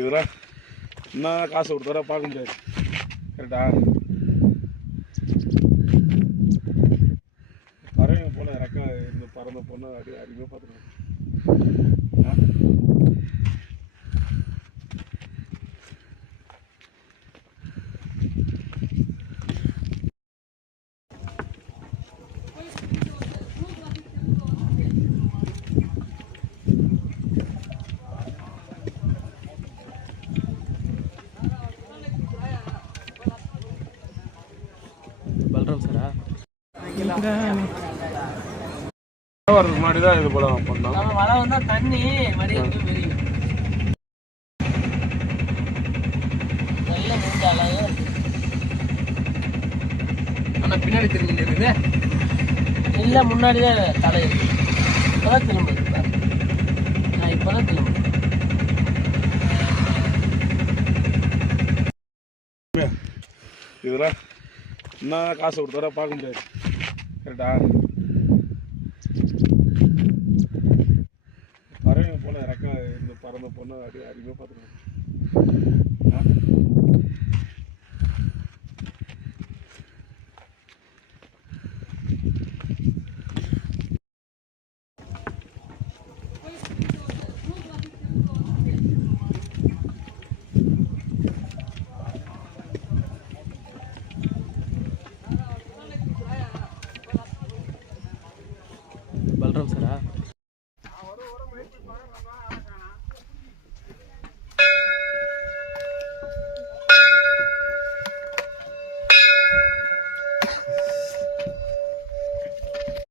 இதுரா என்ன காசு கொடுத்தாரா பார்க்க முடியாது. கரெக்டா பறவைங்க போல ரெக்க இந்த பறந்த பொண்ணு அடி அருமையாக பார்த்துக்கணும். பல்ராம் சாரா வரதுக்கு முன்னாடி தான் இது போல பண்ணோம். நம்ம மழை வந்தா தண்ணி மடியில வெளியும் நல்ல முடிஞ்சாலே. ஆனா பின்னாடி திரும்பி இருக்குது இல்லை, முன்னாடிதான் தலை இருக்கு. இப்பதான் திரும்புது. நான் இப்பதான் திரும்புது. இதுரா என்ன காசு கொடுத்தாரா பார்க்க முடியாது. கரெக்டா பறவைங்க போல ரெக்க இந்த பறந்த பொண்ணு அடி அருமையாக பார்த்துக்கணும்.